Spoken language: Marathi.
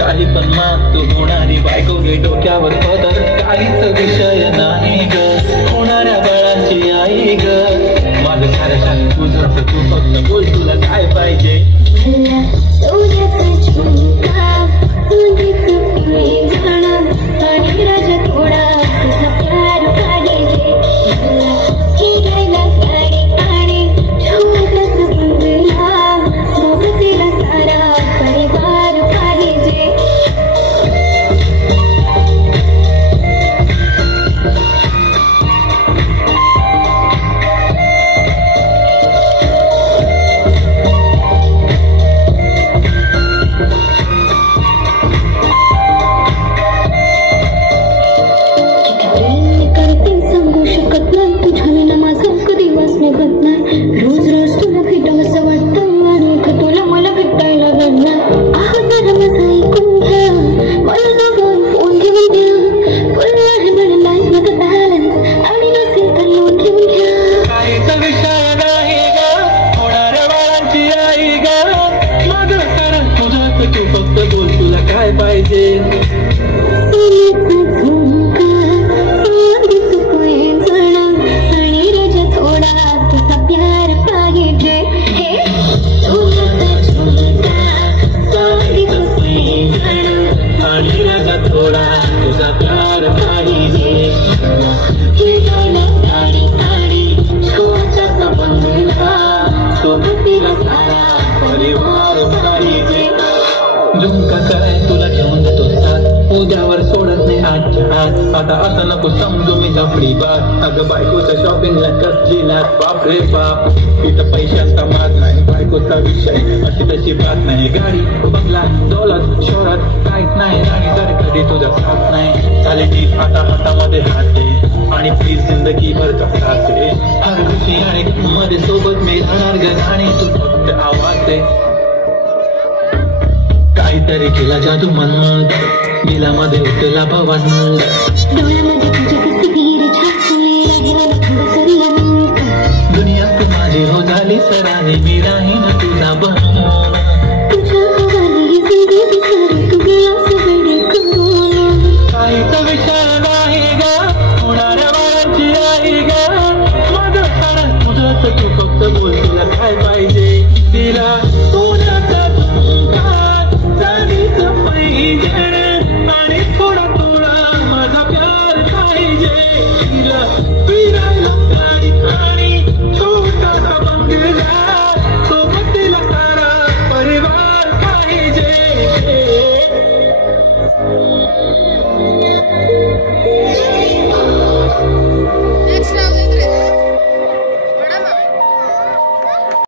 काही पण मान तू होणारी बायको गे डोक्यावर पदर काहीच विषय नाही ग होणाऱ्या बाळाची आई ग माझं साऱ्या तुझं तू फक्त बोल तुला काय पाहिजे झुमका काय तुला घेऊन देतो साथ उद्यावर सोडत नाही आजच्या आज आता असं नको समजू मी दफडी बात अगं बायकोच्या शॉपिंगला कसली लाच बाप रे बाप तिथं पैशांचा माज नाही बायकोचा विषय अशी तशी बात नाही गाडी बंगला दौलत शोहरत काहीच नाही आणि जर कधी तुझा साथ नाही चाले ती आता हातामध्ये हात दे आणि प्लीज जिंदगी भरचा साथ दे हर खुशी आणि मध्ये सोबत मी राहणार ग आणि तू फक्त आवाज दे काहीतरी केला जादू मनमत दिलामध्ये उठला भवन डोळ्यामध्ये तुझ्या तस्वीर छापले राहिला थोडं तरी दुनिया तू माझी हो झाली सराने मी राहीन तुझा बनून तुझ्या